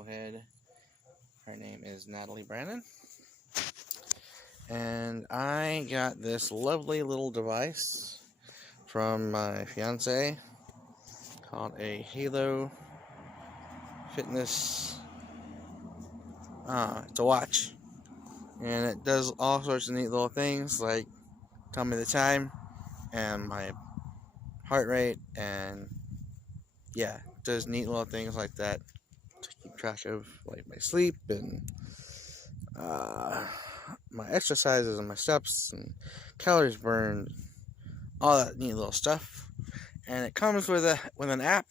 knucklehead. Her name is Natalie Brannon. And I got this lovely little device from my fiance called a Halo Fitness. It's a watch. And it does all sorts of neat little things like tell me the time and my heart rate, and yeah, it does neat little things like that to keep track of like my sleep and my exercises and my steps and calories burned, all that neat little stuff. And it comes with an app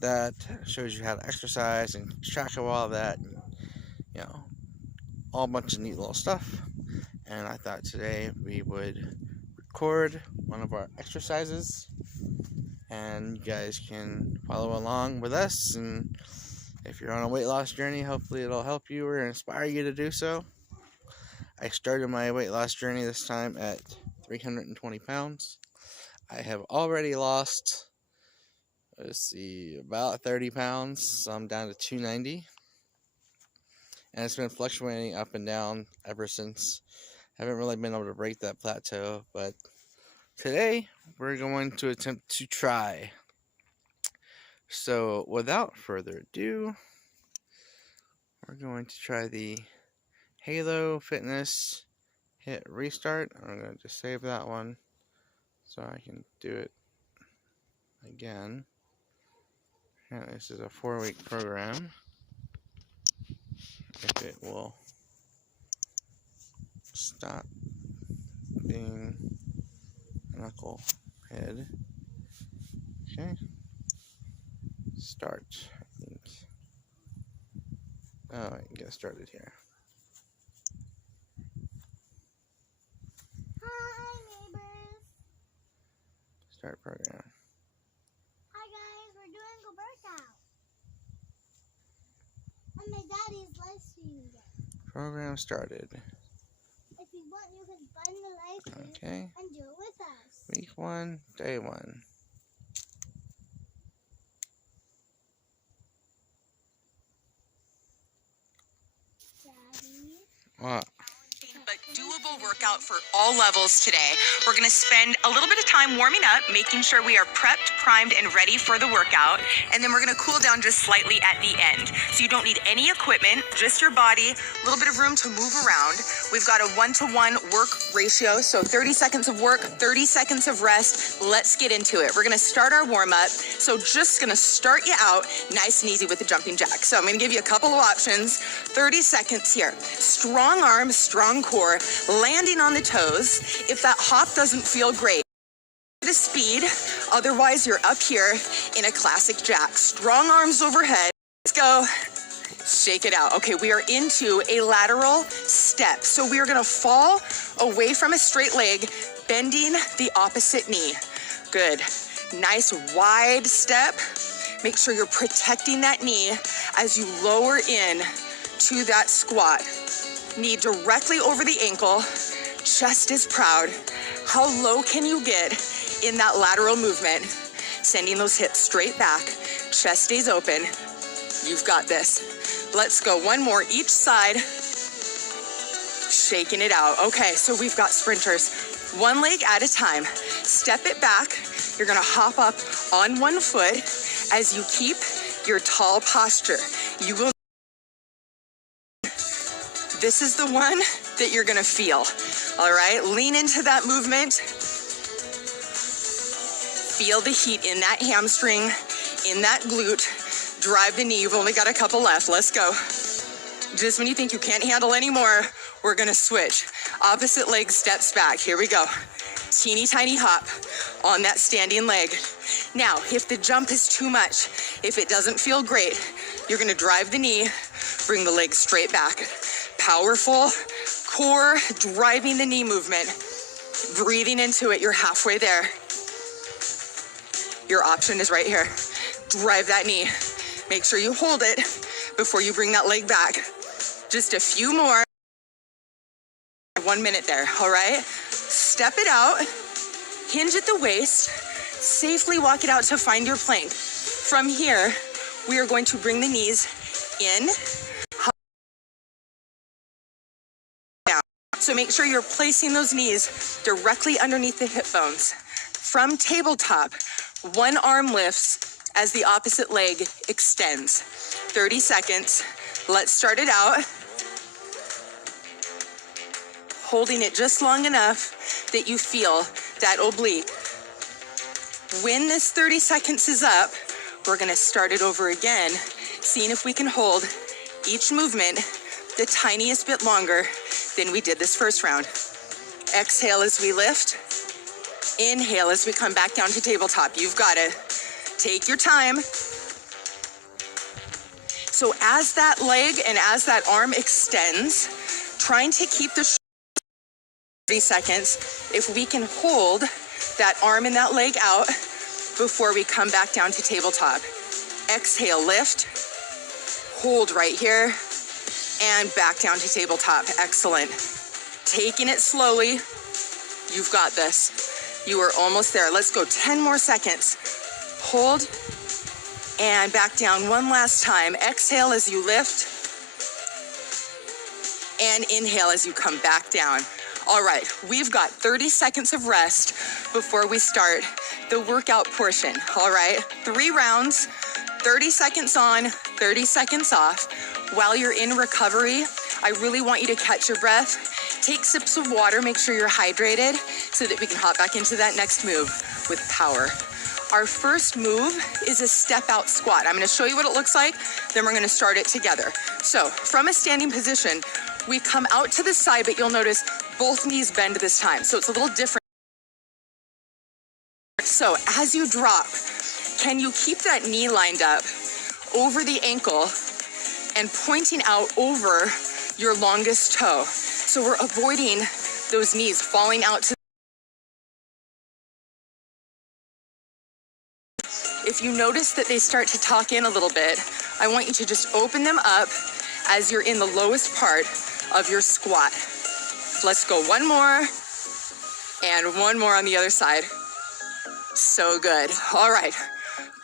that shows you how to exercise and track of all of that, and all a bunch of neat little stuff. And I thought today we would record one of our exercises, and you guys can follow along with us. And if you're on a weight loss journey, hopefully it'll help you or inspire you to do so. I started my weight loss journey this time at 320 pounds. I have already lost, about 30 pounds. So I'm down to 290. And it's been fluctuating up and down ever since. I haven't really been able to break that plateau, but today we're going to attempt to try. So without further ado, we're going to try the Halo Fitness HIIT Restart. I'm going to just save that one so I can do it again. And this is a 4-week program. If it will stop being a knucklehead. Okay. Start, I think. Oh, I can get started here. Hi, neighbors. Start program. Hi, guys. We're doing a workout. And my daddy's live streaming it. Program started. If you want, you can find the live stream Okay. and do it with us. Week 1, day 1. Daddy. What? But doable workout for all levels today. We're going to spend a little bit of time warming up, making sure we are prepped, primed, and ready for the workout. And then we're going to cool down just slightly at the end. So you don't need any equipment, just your body, a little bit of room to move around. We've got a 1-to-1 work ratio. So 30 seconds of work, 30 seconds of rest. Let's get into it. We're going to start our warm up. So just going to start you out nice and easy with the jumping jack. So I'm going to give you a couple of options. 30 seconds here. Strong arms, strong core, landing on the toes. If that hop doesn't feel great, the speed. Otherwise, you're up here in a classic jack. Strong arms overhead. Let's go. Shake it out. Okay, we are into a lateral step. So we are going to fall away from a straight leg, bending the opposite knee. Good. Nice wide step. Make sure you're protecting that knee as you lower in to that squat. Knee directly over the ankle. Chest is proud. How low can you get in that lateral movement? Sending those hips straight back. Chest stays open. You've got this. Let's go. One more each side. Shaking it out. Okay, so we've got sprinters. One leg at a time. Step it back. You're gonna hop up on one foot as you keep your tall posture. You will. This is the one that you're gonna feel. All right, lean into that movement. Feel the heat in that hamstring, in that glute. Drive the knee. You've only got a couple left. Let's go. Just when you think you can't handle anymore, we're gonna switch. Opposite leg steps back. Here we go. Teeny tiny hop on that standing leg. Now, if the jump is too much, if it doesn't feel great, you're gonna drive the knee, bring the leg straight back. Powerful core, driving the knee movement. Breathing into it, you're halfway there. Your option is right here. Drive that knee. Make sure you hold it before you bring that leg back. Just a few more. 1 minute there, all right? Step it out, hinge at the waist, safely walk it out to find your plank. From here, we are going to bring the knees in, down. So make sure you're placing those knees directly underneath the hip bones. From tabletop, one arm lifts as the opposite leg extends. 30 seconds. Let's start it out. Holding it just long enough that you feel that oblique. When this 30 seconds is up, we're gonna start it over again, seeing if we can hold each movement the tiniest bit longer than we did this first round. Exhale as we lift. Inhale as we come back down to tabletop. You've got it. Take your time. So as that leg and as that arm extends, trying to keep the 30 seconds, if we can hold that arm and that leg out before we come back down to tabletop. Exhale, lift, hold right here, and back down to tabletop. Excellent. Taking it slowly. You've got this. You are almost there. Let's go 10 more seconds. Hold, and back down one last time. Exhale as you lift, and inhale as you come back down. All right, we've got 30 seconds of rest before we start the workout portion. All right, 3 rounds, 30 seconds on, 30 seconds off. While you're in recovery, I really want you to catch your breath. Take sips of water, make sure you're hydrated so that we can hop back into that next move with power. Our first move is a step out squat. I'm gonna show you what it looks like, then we're gonna start it together. So from a standing position, we come out to the side, but you'll notice both knees bend this time. So it's a little different. So as you drop, can you keep that knee lined up over the ankle and pointing out over your longest toe? So we're avoiding those knees falling out to. If you notice that they start to tuck in a little bit, I want you to just open them up as you're in the lowest part of your squat. Let's go one more, and one more on the other side. So good. All right,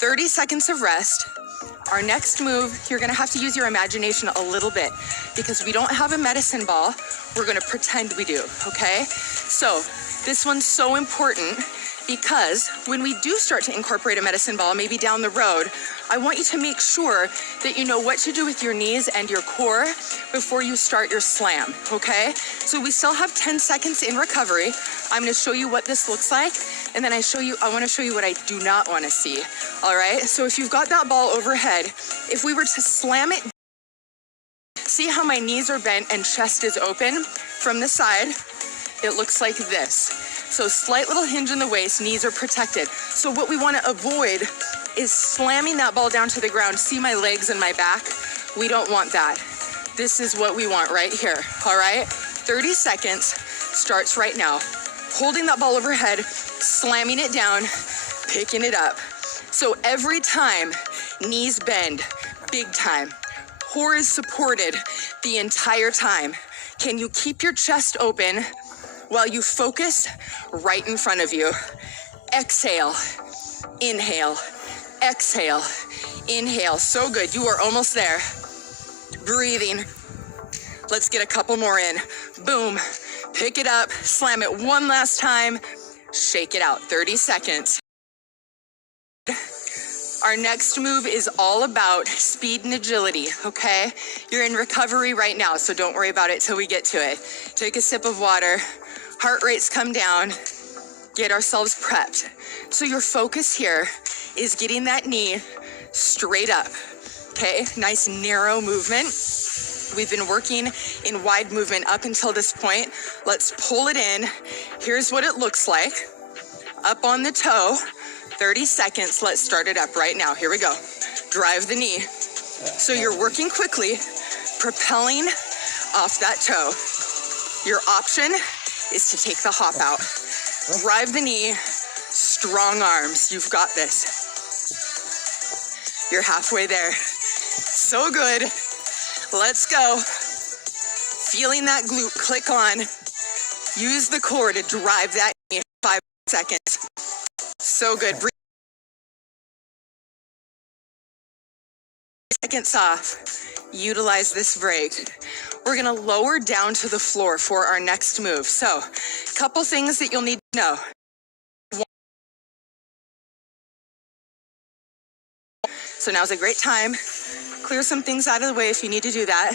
30 seconds of rest. Our next move, you're gonna have to use your imagination a little bit because we don't have a medicine ball. We're gonna pretend we do, okay? So this one's so important because when we do start to incorporate a medicine ball, maybe down the road, I want you to make sure that you know what to do with your knees and your core before you start your slam, okay? So we still have 10 seconds in recovery. I'm gonna show you what this looks like, and then I wanna show you what I do not wanna see, all right? So if you've got that ball overhead, if we were to slam it, see how my knees are bent and chest is open from the side? It looks like this. So slight little hinge in the waist, knees are protected. So what we wanna avoid is slamming that ball down to the ground. See my legs and my back? We don't want that. This is what we want right here, all right? 30 seconds starts right now. Holding that ball overhead, slamming it down, picking it up. So every time, knees bend, big time. Core is supported the entire time. Can you keep your chest open while you focus right in front of you? Exhale, inhale, exhale, inhale. So good, you are almost there. Breathing. Let's get a couple more in. Boom, pick it up, slam it one last time, shake it out, 30 seconds. Our next move is all about speed and agility, okay? You're in recovery right now, so don't worry about it till we get to it. Take a sip of water, heart rates come down, get ourselves prepped. So your focus here is getting that knee straight up, okay? Nice narrow movement. We've been working in wide movement up until this point. Let's pull it in. Here's what it looks like. Up on the toe, 30 seconds. Let's start it up right now. Here we go. Drive the knee. So you're working quickly, propelling off that toe. Your option is to take the hop out. Drive the knee, strong arms. You've got this. You're halfway there. So good. Let's go. Feeling that glute click on. Use the core to drive that knee. 5 seconds. So good. Breathe. seconds off. Utilize this break. We're gonna lower down to the floor for our next move. So, couple things that you'll need to know. So now's a great time. Clear some things out of the way if you need to do that.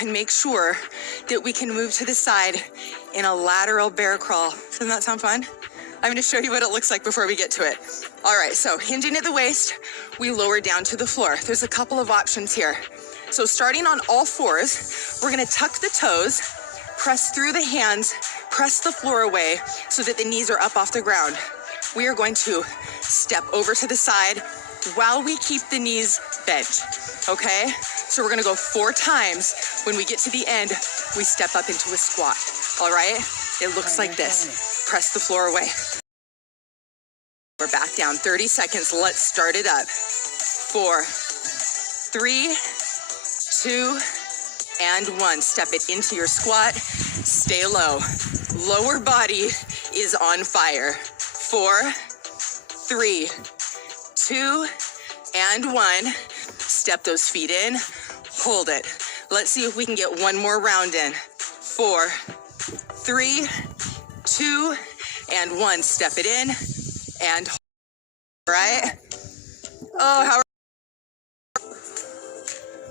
And make sure that we can move to the side in a lateral bear crawl. Doesn't that sound fun? I'm gonna show you what it looks like before we get to it. All right, so hinging at the waist, we lower down to the floor. There's a couple of options here. So starting on all fours, we're gonna tuck the toes, press through the hands, press the floor away so that the knees are up off the ground. We are going to step over to the side while we keep the knees bent, okay? So we're gonna go 4 times. When we get to the end, we step up into a squat, all right? It looks like this. Press the floor away. We're back down, 30 seconds. Let's start it up. 4, 3, 2, and 1. Step it into your squat. Stay low. Lower body is on fire. 4, 3, 2, and 1. Step those feet in. Hold it. Let's see if we can get one more round in. 4, 3, 2, and 1. Step it in and hold. Right? Oh,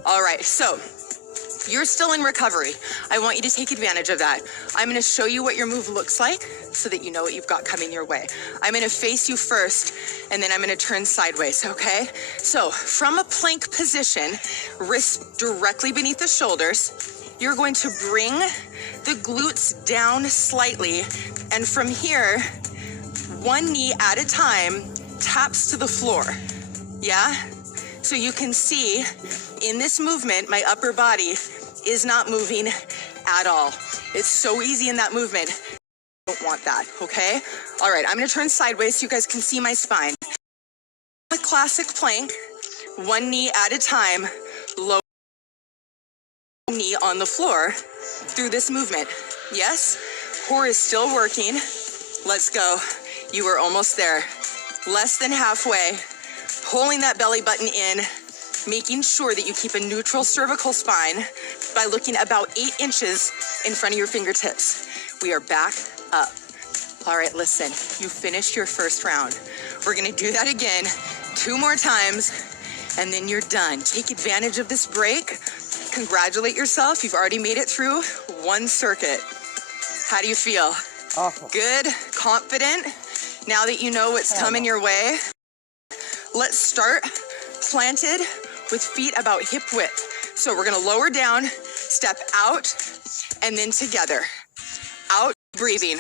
all right, so you're still in recovery. I want you to take advantage of that. I'm gonna show you what your move looks like so that you know what you've got coming your way. I'm gonna face you first, and then I'm gonna turn sideways, okay? So from a plank position, wrists directly beneath the shoulders, you're going to bring the glutes down slightly, and from here, one knee at a time taps to the floor, yeah? So you can see in this movement, my upper body is not moving at all. It's so easy in that movement. I don't want that, okay? All right, I'm gonna turn sideways so you guys can see my spine. A classic plank, one knee at a time, low knee on the floor through this movement. Yes, core is still working. Let's go. You are almost there. Less than halfway. Pulling that belly button in, making sure that you keep a neutral cervical spine by looking about 8 inches in front of your fingertips. We are back up. All right, listen, you finished your first round. We're gonna do that again 2 more times, and then you're done. Take advantage of this break. Congratulate yourself. You've already made it through 1 circuit. How do you feel? Awful. Good, confident. Now that you know what's coming your way, let's start planted with feet about hip width. So we're gonna lower down, step out, and then together. Out, breathing.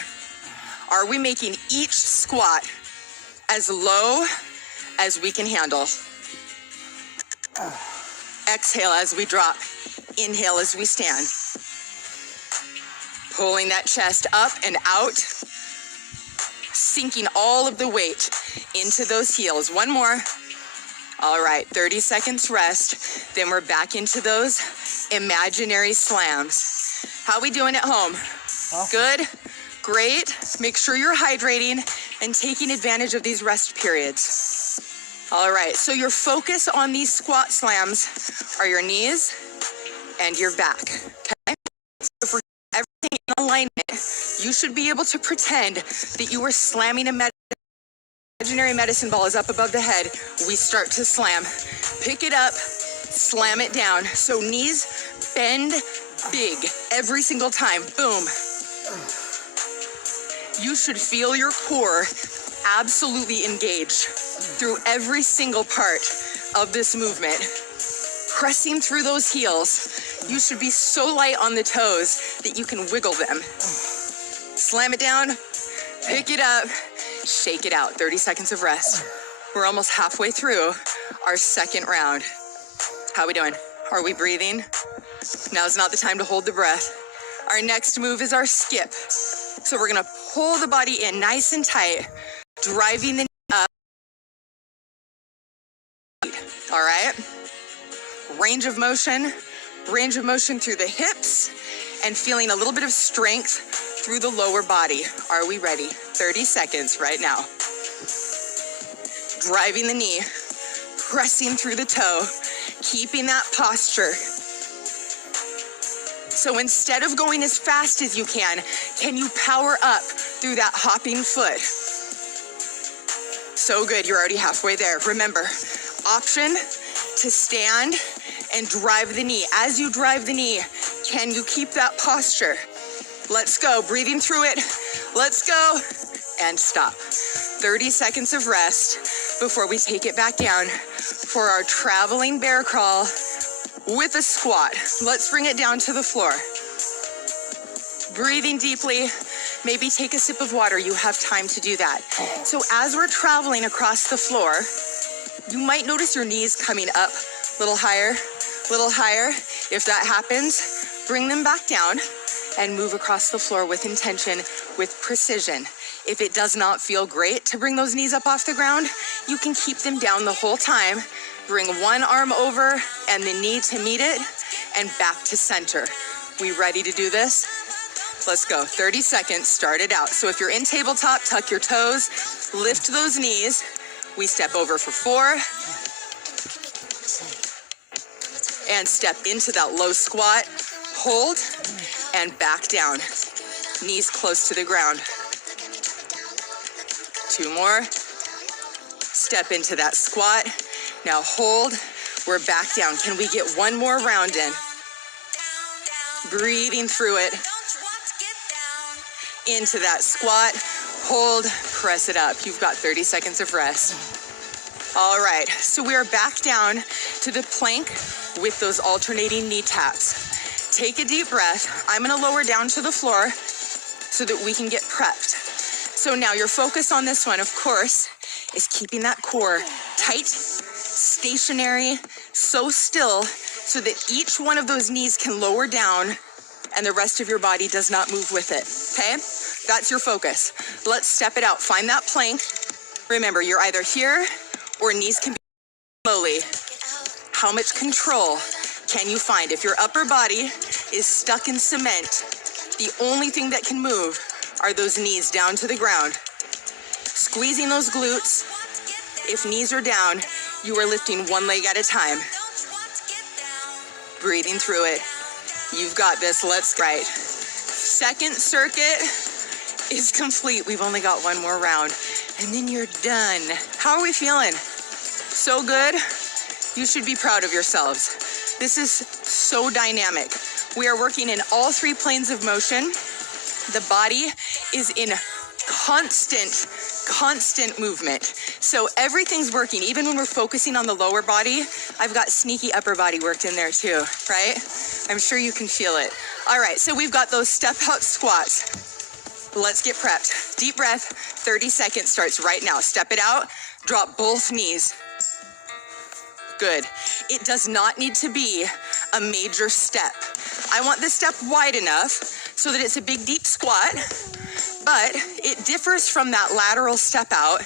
Are we making each squat as low as we can handle? Exhale as we drop. Inhale as we stand. Pulling that chest up and out. Sinking all of the weight into those heels. 1 more. All right, 30 seconds rest. Then we're back into those imaginary slams. How we doing at home? Good? Great. Make sure you're hydrating and taking advantage of these rest periods. All right, so your focus on these squat slams are your knees and your back, okay? So for everything in alignment, you should be able to pretend that you were slamming a imaginary medicine ball is up above the head. We start to slam. Pick it up, slam it down. So knees bend big every single time. Boom. You should feel your core absolutely engaged through every single part of this movement. Pressing through those heels. You should be so light on the toes that you can wiggle them. Slam it down, pick it up, shake it out. 30 seconds of rest. We're almost halfway through our second round. How we doing? Are we breathing? Now's not the time to hold the breath. Our next move is our skip. So we're gonna pull the body in nice and tight, driving the knee up. All right? Range of motion through the hips, and feeling a little bit of strength through the lower body. Are we ready? 30 seconds right now. Driving the knee, pressing through the toe, keeping that posture. So instead of going as fast as you can you power up through that hopping foot? So good, you're already halfway there. Remember, option to stand and drive the knee. As you drive the knee, can you keep that posture? Let's go, breathing through it. Let's go, and stop. 30 seconds of rest before we take it back down for our traveling bear crawl with a squat. Let's bring it down to the floor. Breathing deeply, maybe take a sip of water. You have time to do that. So as we're traveling across the floor, you might notice your knees coming up a little higher, little higher. If that happens, bring them back down and move across the floor with intention, with precision. If it does not feel great to bring those knees up off the ground, you can keep them down the whole time. Bring one arm over and the knee to meet it and back to center. We ready to do this? Let's go. 30 seconds, start it out. So if you're in tabletop, tuck your toes, lift those knees. We step over for 4. And step into that low squat, hold, and back down. Knees close to the ground. 2 more. Step into that squat. Now hold, we're back down. Can we get one more round in? Breathing through it. Into that squat, hold, press it up. You've got 30 seconds of rest. All right, so we are back down to the plank with those alternating knee taps. Take a deep breath. I'm gonna lower down to the floor so that we can get prepped. So now your focus on this one, of course, is keeping that core tight, stationary, so still, so that each one of those knees can lower down and the rest of your body does not move with it, okay? That's your focus. Let's step it out. Find that plank. Remember, you're either here or knees can be slowly. How much control can you find? If your upper body is stuck in cement, the only thing that can move are those knees down to the ground. Squeezing those glutes. If knees are down, you are lifting one leg at a time. Breathing through it. You've got this. Let's right. Second circuit is complete. We've only got one more round and then you're done. How are we feeling? So good. You should be proud of yourselves. This is so dynamic. We are working in all 3 planes of motion. The body is in constant movement. So everything's working. Even when we're focusing on the lower body, I've got sneaky upper body worked in there too, right? I'm sure you can feel it. All right, so we've got those step out squats. Let's get prepped. Deep breath, 30 seconds starts right now. Step it out, drop both knees. Good. It does not need to be a major step. I want this step wide enough so that it's a big deep squat, but it differs from that lateral step out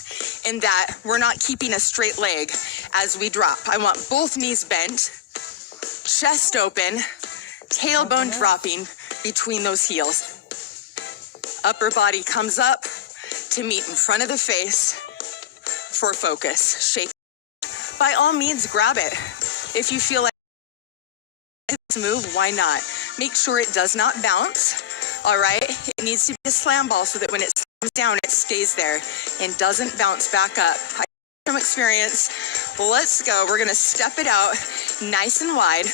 in that we're not keeping a straight leg as we drop. I want both knees bent, chest open, tailbone dropping between those heels. Upper body comes up to meet in front of the face for focus. Shake. By all means, grab it. If you feel like it's a move, why not? Make sure it does not bounce. All right, it needs to be a slam ball so that when it slams down, it stays there and doesn't bounce back up. From experience, let's go. We're gonna step it out nice and wide.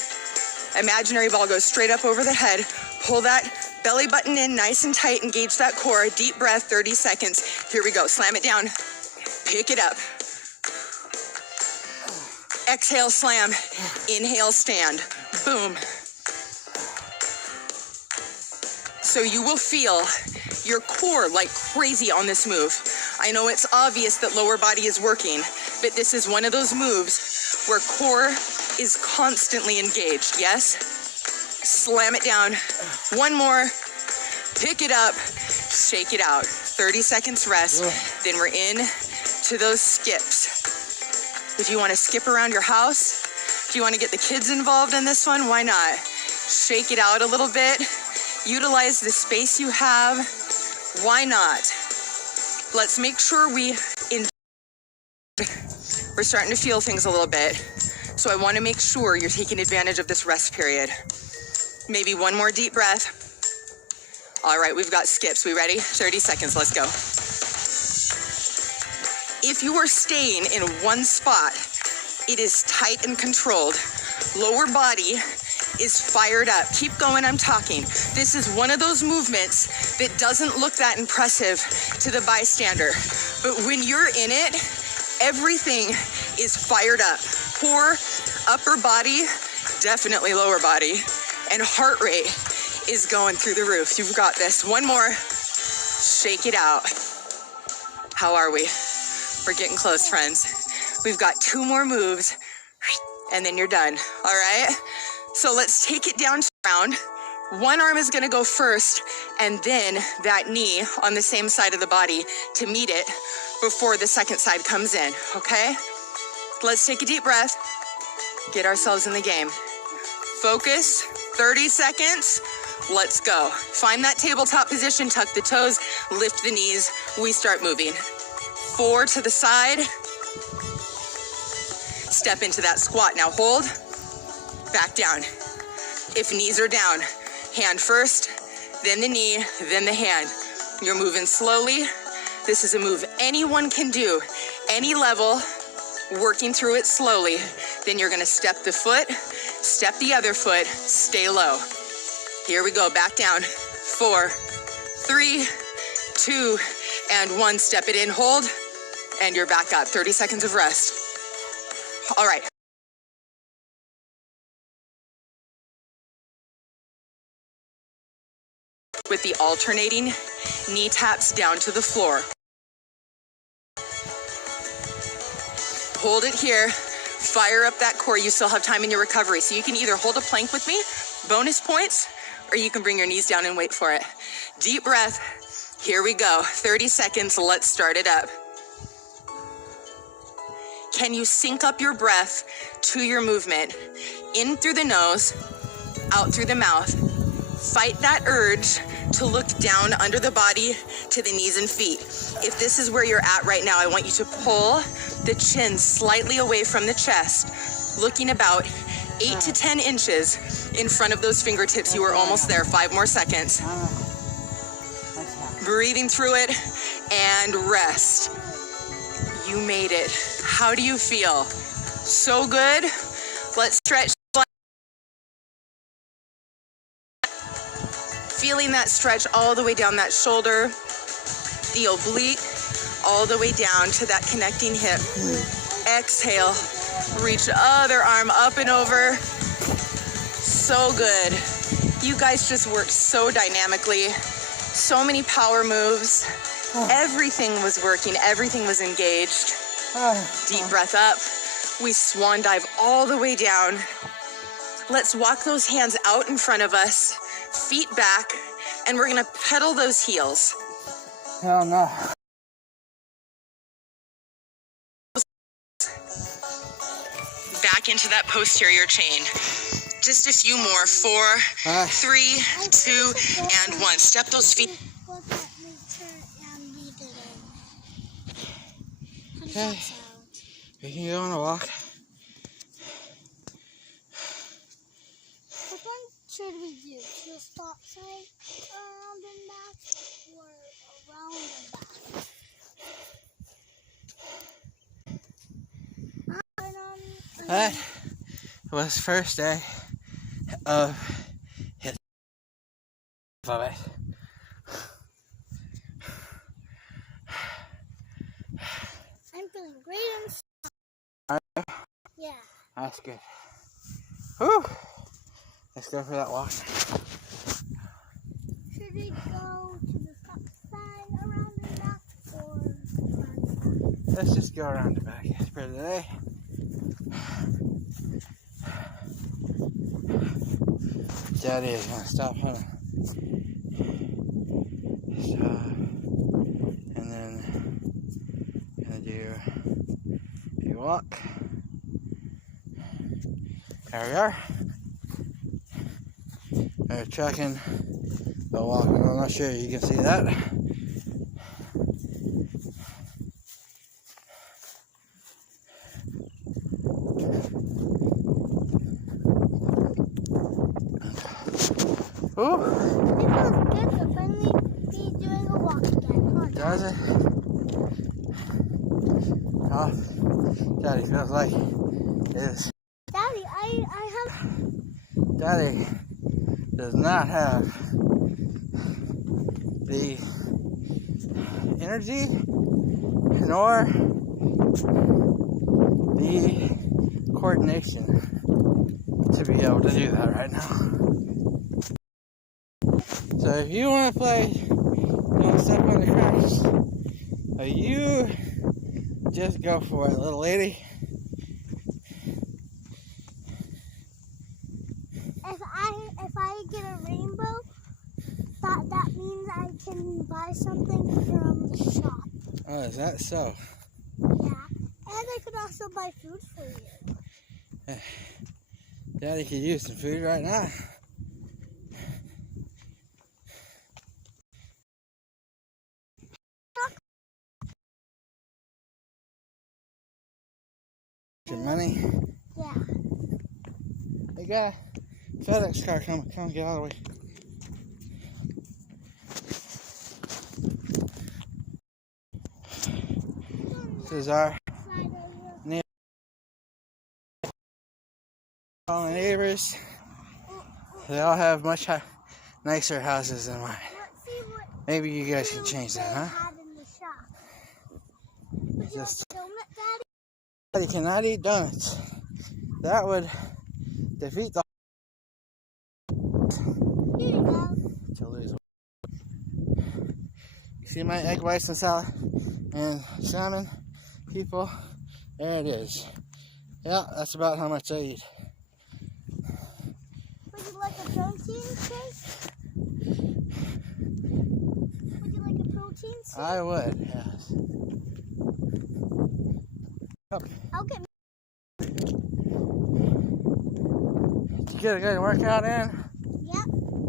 Imaginary ball goes straight up over the head. Pull that belly button in nice and tight, engage that core. Deep breath, 30 seconds. Here we go, slam it down, pick it up. Exhale, slam, inhale, stand, boom. So you will feel your core like crazy on this move. I know it's obvious that lower body is working, but this is one of those moves where core is constantly engaged, yes? Slam it down, one more, pick it up, shake it out. 30 seconds rest, then we're in to those skips. If you want to skip around your house, if you want to get the kids involved in this one, why not? Shake it out a little bit. Utilize the space you have. Why not? Let's make sure we enjoy We're starting to feel things a little bit. So I want to make sure you're taking advantage of this rest period. Maybe one more deep breath. All right, we've got skips. We ready? 30 seconds, let's go. If you are staying in one spot, it is tight and controlled. Lower body is fired up. Keep going, I'm talking. This is one of those movements that doesn't look that impressive to the bystander. But when you're in it, everything is fired up. Core, upper body, definitely lower body, and heart rate is going through the roof. You've got this. One more. Shake it out. How are we? We're getting close, friends. We've got 2 more moves, and then you're done. All right? So let's take it down to the ground. One arm is gonna go first, and then that knee on the same side of the body to meet it before the second side comes in, okay? Let's take a deep breath. Get ourselves in the game. Focus, 30 seconds. Let's go. Find that tabletop position, tuck the toes, lift the knees. We start moving. 4 to the side. Step into that squat. Now hold, back down. If knees are down, hand first, then the knee, then the hand. You're moving slowly. This is a move anyone can do, any level, working through it slowly. Then you're gonna step the foot, step the other foot, stay low. Here we go, back down. 4, 3, 2, and 1. Step it in, hold, and you're back up. 30 seconds of rest. All right. With the alternating knee taps down to the floor. Hold it here. Fire up that core. You still have time in your recovery. So you can either hold a plank with me, bonus points, or you can bring your knees down and wait for it. Deep breath. Here we go. 30 seconds. Let's start it up. Can you sync up your breath to your movement? In through the nose, out through the mouth. Fight that urge to look down under the body to the knees and feet. If this is where you're at right now, I want you to pull the chin slightly away from the chest, looking about 8 to 10 inches in front of those fingertips. You are almost there. 5 more seconds. Breathing through it and rest. You made it. How do you feel? So good. Let's stretch. Feeling that stretch all the way down that shoulder, the oblique, all the way down to that connecting hip. Exhale, reach other arm up and over. So good. You guys just worked so dynamically. So many power moves. Everything was working, everything was engaged. Deep breath up. We swan dive all the way down. Let's walk those hands out in front of us, feet back, and we're gonna pedal those heels. Hell no. Back into that posterior chain. Just a few more. 4, 3, 2, and 1. Step those feet. Okay, we can go on a walk. Which one should we do? To the stop sign around and back, or around and back? That was first day of HIIT. Of it. I'm feeling great and yeah. That's good. Whew. Let's go for that walk. Should we go to the stop sign around and back, or around and back? Let's just go around the back for today. Daddy is gonna stop, huh? Stop. And then gonna do a walk. There we are. We're tracking the walk. I'm not sure you can see that. Ooh, It feels good to finally be doing a walk again, huh, Dad? does it? Oh, Daddy feels like it is. Daddy, I have... Daddy does not have the energy nor the coordination to be able to do that right now. So if you want to play Don't Step on the Cracks, you just go for it, little lady. If I get a rainbow, that means I can buy something from the shop. Oh, is that so? Yeah. And I could also buy food for you. Daddy could use some food right now. Your money. Yeah. Hey guy, FedEx car, come get out of the way. This is our all my neighbors. They all have much nicer houses than mine. Let's see what Maybe you guys can change that, they huh? had in the shop. Would you Just like to film it, Daddy? Daddy cannot eat donuts. That would defeat the Here you go. to lose. You see my egg whites and salad and salmon, people? There it is. Yeah, that's about how much I eat. Would you like a protein shake? Would you like a protein shake? I would, yes. Yep. I'll get Did you get a good workout in? Yep.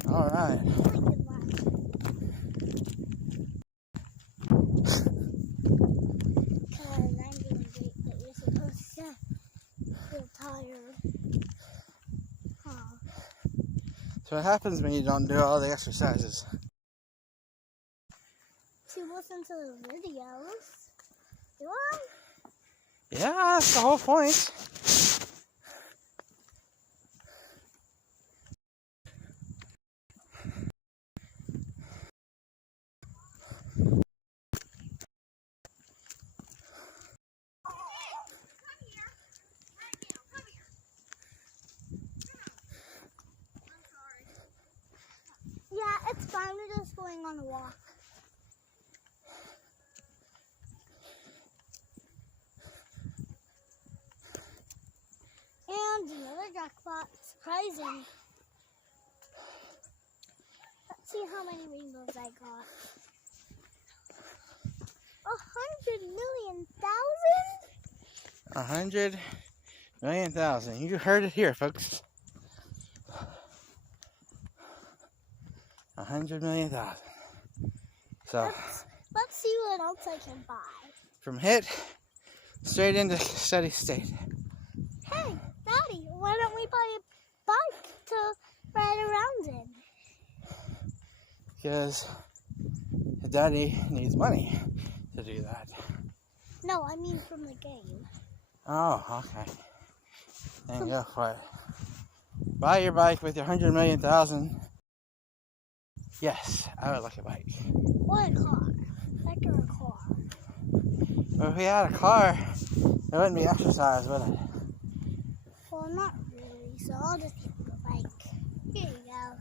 All right. Really good one. Because I'm doing great that you're supposed to feel tired. Huh. So what happens when you don't do all the exercises? To listen to the videos. Do I? Yeah, that's the whole point. Yeah, it's fine. We're just going on a walk. And another jackpot. Surprising. Let's see how many rainbows I got. 100 million thousand. You heard it here, folks. 100 million thousand. So Let's see what else I can buy. from HIIT straight into steady state. Hey, Daddy, why don't we buy a bike to ride around in? Because Daddy needs money to do that. No, I mean from the game. Oh, okay. Then go for it. Buy your bike with your 100 million thousand. Yes, I would like a bike. Or a car. Like a car. But if we had a car, it wouldn't be exercise, would it? Well, not really, so I'll just get the bike. Here you go.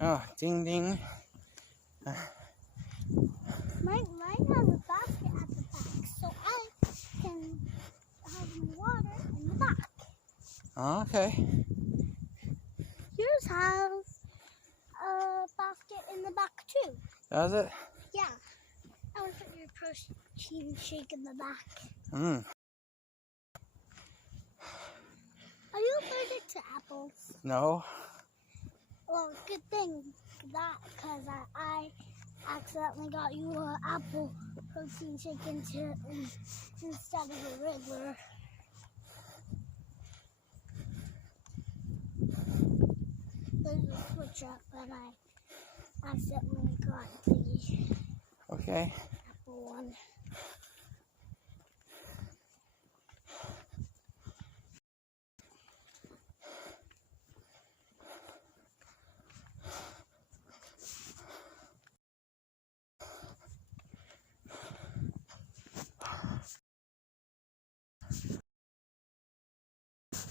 Oh, ding ding. Mine has a basket at the back, so I can have my water in the back. Oh, okay. Yours has a basket in the back too. Does it? Yeah. I want to put your protein shake in the back. Mm. Are you allergic to apples? No. Well, good thing that, because I accidentally got you an apple protein shake instead of a regular. There's a switch up, but and I accidentally got the Okay. apple one.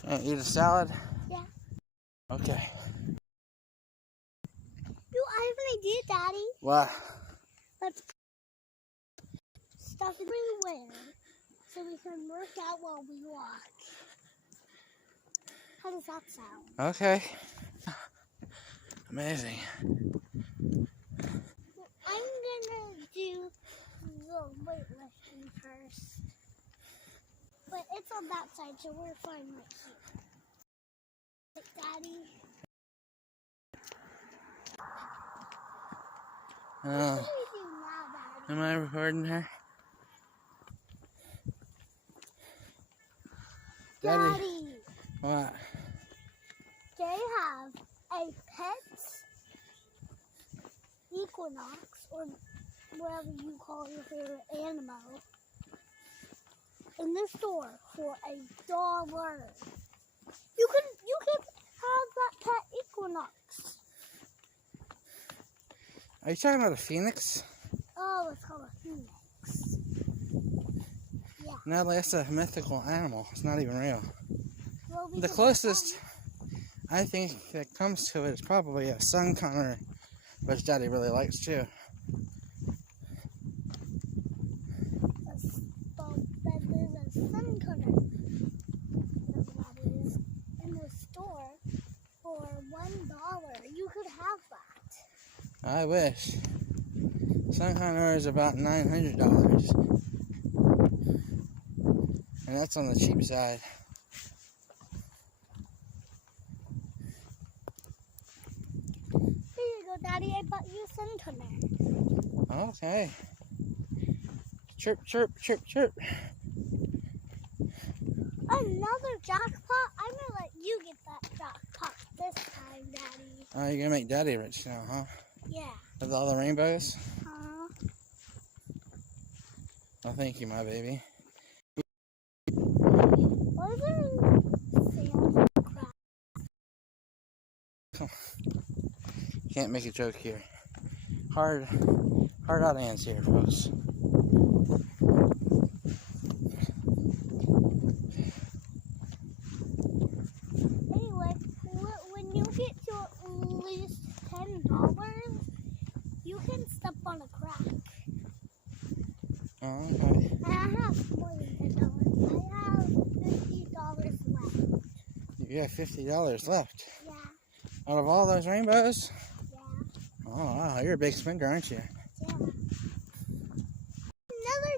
And eat a salad? Yeah. Okay. I have an idea, Daddy. What? Let's stuff it everywhere so we can work out while we walk. How does that sound? Okay. Amazing. I'm gonna do the weightlifting first. But it's on that side, so we're fine right here. Daddy. What Oh, do we do now, Daddy? am I recording her? Daddy, What? they have a pet equinox, or whatever you call your favorite animal, in the store for $1. You can have that pet equinox. Are you talking about a phoenix? Oh, it's called a phoenix. Yeah. No, that's a mythical animal. It's not even real. Well, we The can closest I think that comes to it is probably a sun conner, which Daddy really likes too. there's a sun cutter. Whatever that is. In the store for $1. You could have that. I wish. Sun conner is about $900. And that's on the cheap side. Here you go, Daddy. I bought you a sun cutter. Okay. Chirp, chirp, chirp, chirp. Another jackpot? I'm gonna let you get that jackpot this time, Daddy. Oh, you're gonna make Daddy rich now, huh? Yeah. With all the rainbows? Uh-huh. Oh, thank you, my baby. What is there sand crap? Can't make a joke here. Hard audience here, folks. Anyway, when you get to at least $10, you can step on a crack. Oh, okay. And I have more than $10. I have $50 left. You have $50 left. Yeah, Out of all those rainbows? yeah, Oh, wow. You're a big spender, aren't you? yeah. Another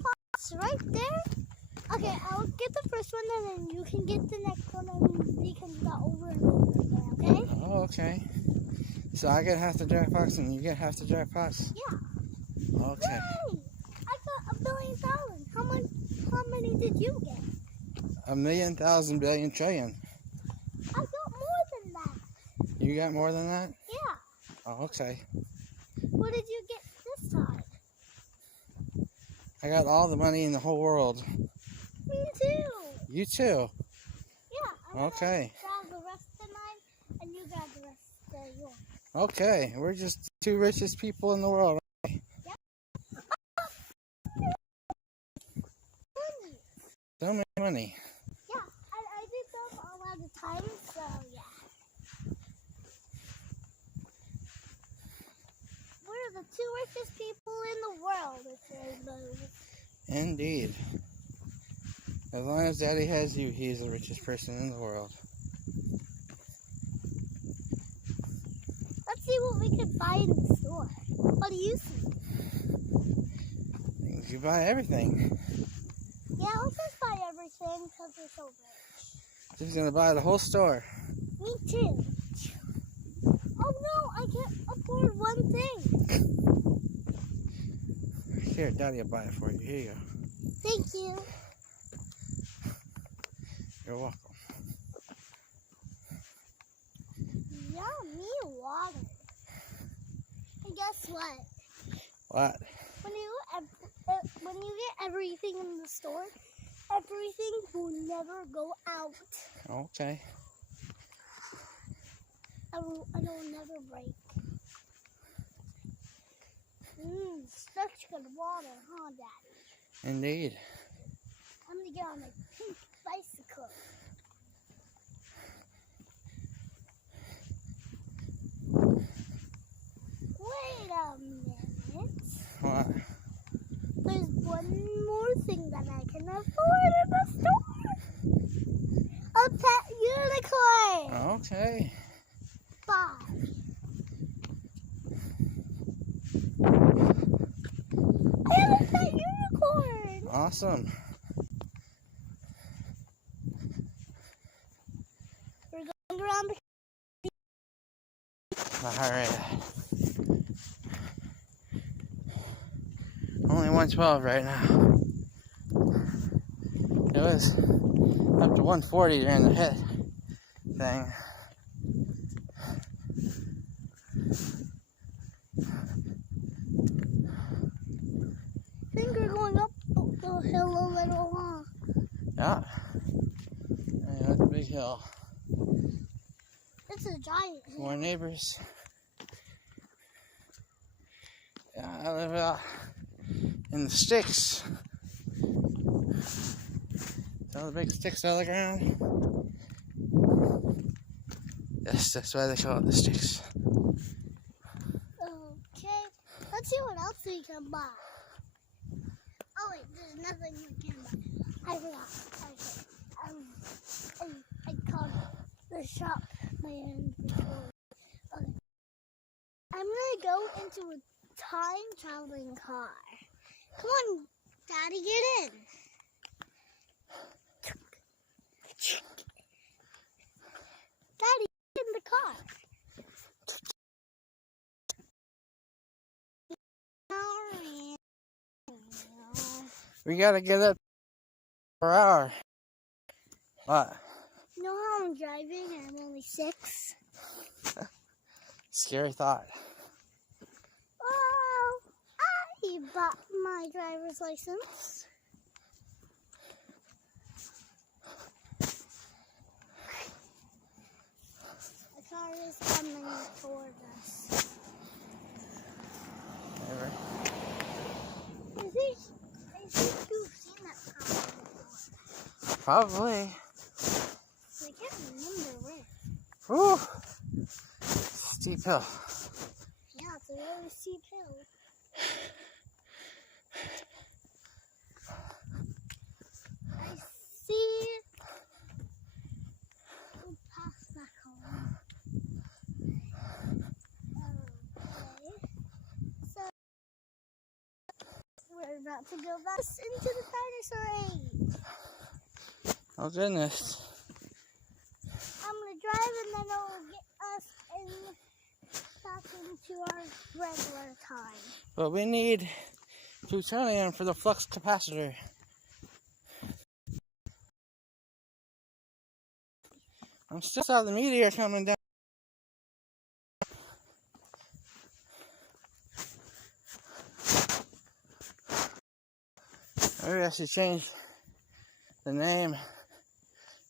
box right there. Okay, I'll get the first one and then you can get the next one and we can do that over and over again, okay? Oh, okay. So I get half the jackpots and you get half the jackpots? Yeah. Okay. Yay! I got $1,000,000. How many did you get? 1,000,000, billion, trillion. I got more than that. You got more than that? Yeah. Oh, okay. What did you get this time? I got all the money in the whole world. Me too. You too. Yeah. I'm Okay. gonna grab the rest of mine and you grab the rest of yours. Okay. We're just the two richest people in the world. So much money. Yeah, I did them a lot of times, so yeah. We're the two richest people in the world, if you know. Indeed. As long as Daddy has you, he's the richest person in the world. Let's see what we can buy in the store. What do you see? You buy everything. Yeah, let's just buy everything because we're so rich. She's gonna buy the whole store. Me too. Oh no, I can't afford one thing. Here, Daddy will buy it for you. Here you go. Thank you. You're welcome. Yummy water. And guess what? What? When you get everything in the store, everything will never go out. Okay. And it will never break. Such good water, huh, Daddy? Indeed. I'm gonna get on my pink bicycle. Wait a minute. What? There's one more thing that I can afford in the store. A pet unicorn. Okay. 5. I have a pet unicorn. Awesome. We're going around the Alright. Only 112 right now. It was up to 140 during the hit thing. I think we're going up the hill a little, huh? Yeah. Yeah, that's a big hill. It's a giant hill. More neighbors. Yeah, I live out in the sticks. See all the big sticks out of the ground? Yes, that's why they call it the sticks. Okay, let's see what else we can buy. Oh wait, there's nothing we can buy. I forgot. Okay. I called the shop my inventory. Okay. I'm gonna go into a time traveling car. Come on, Daddy, get in. Daddy, get in the car. We gotta get up per hour. What? You know how I'm driving and I'm only 6? Scary thought. Well, I bought my driver's license. The car is coming toward us. Never. I think you've seen that car before. Probably. I can't remember where. Whew. Steep hill. Yeah, it's a really steep hill. I see. We'll pass back home. Okay. So we're about to go back into the dinosaur age. Oh goodness. I'm gonna drive and then it will get us back into our regular time. But we need plutonium for the flux capacitor. I'm still saw the meteor coming down. Maybe I should change the name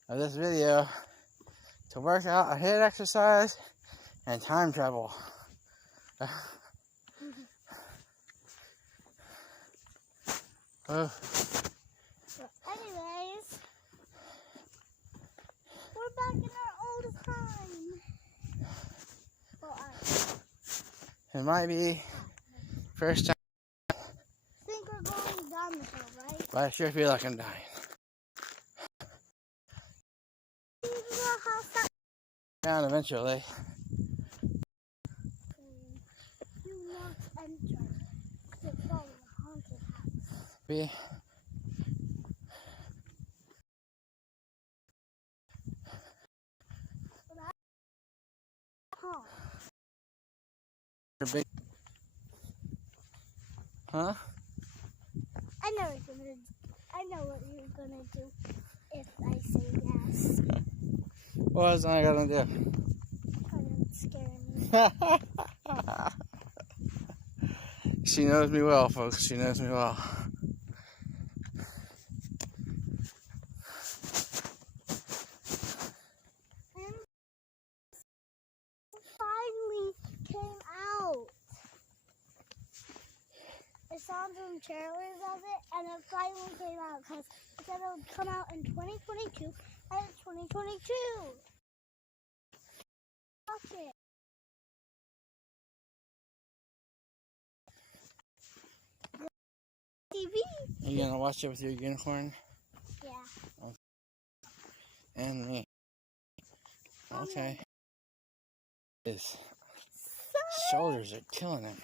of this video to work out a HIIT exercise and time travel. Oh. So anyways, we're back in our old time. Well, It might be first time, I think we're going down the hill, right? but I sure feel like I'm dying. Do you know how fast Down eventually. you want to enter to follow the haunted house? Be Huh? big. Huh? I know what you're gonna do if I say yes. What was I gonna do? I'm gonna She knows me well, folks. She knows me well. And finally came out. I saw some trailers of it, and it finally came out because it said it would come out in 2022, and it's 2022. Watch it. TV. You gonna watch it with your unicorn? Yeah. And me. Okay. His shoulders are killing him.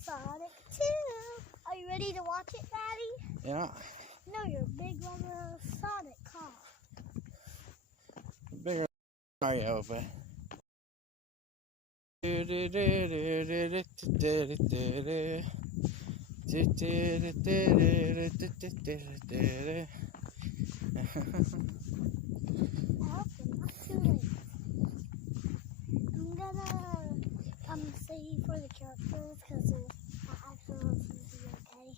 Sonic 2. Are you ready to watch it, Daddy? Yeah. No, you're a big brother Sonic, huh? Bigger Mario, but. I hope I'm not too late. I'm gonna say for the characters because I actually want to be okay.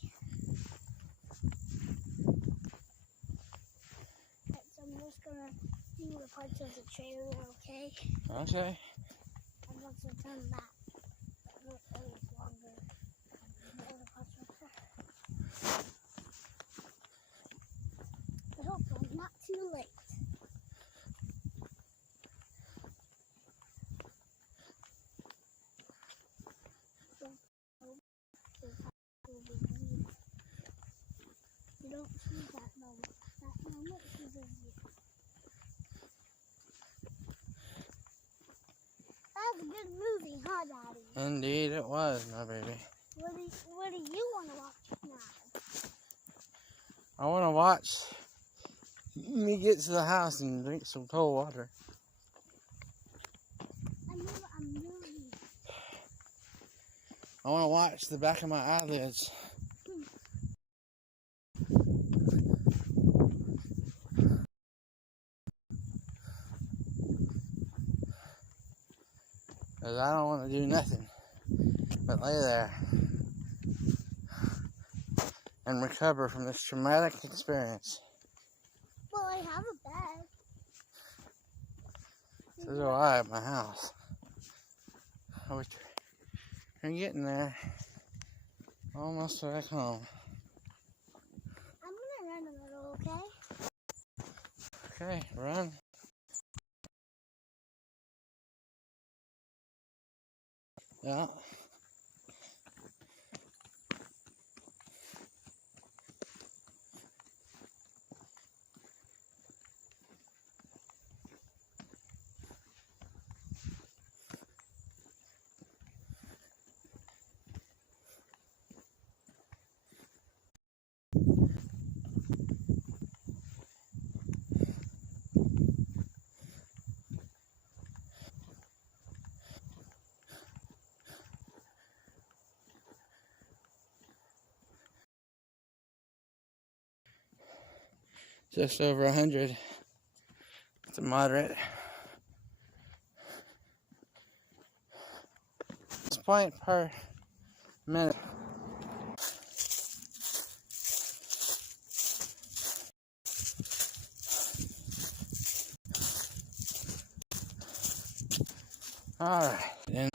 Right, so I'm just gonna do the parts of the trailer, okay? Okay. And once I turn back, it's longer. The other parts right there. I hope I'm not too late. You don't see that moment. That moment is in you. That was a good movie, huh, Daddy? Indeed, it was, my baby. What do you want to watch now? I want to watch me get to the house and drink some cold water. A movie. I want to watch the back of my eyelids. Because I don't want to do nothing but lay there and recover from this traumatic experience. Well, I have a bed. So do I at my house. We're getting there. Almost back home. I'm gonna run a little, okay? Okay, run. Yeah. Just over 100. It's a moderate. Point per minute. All right, and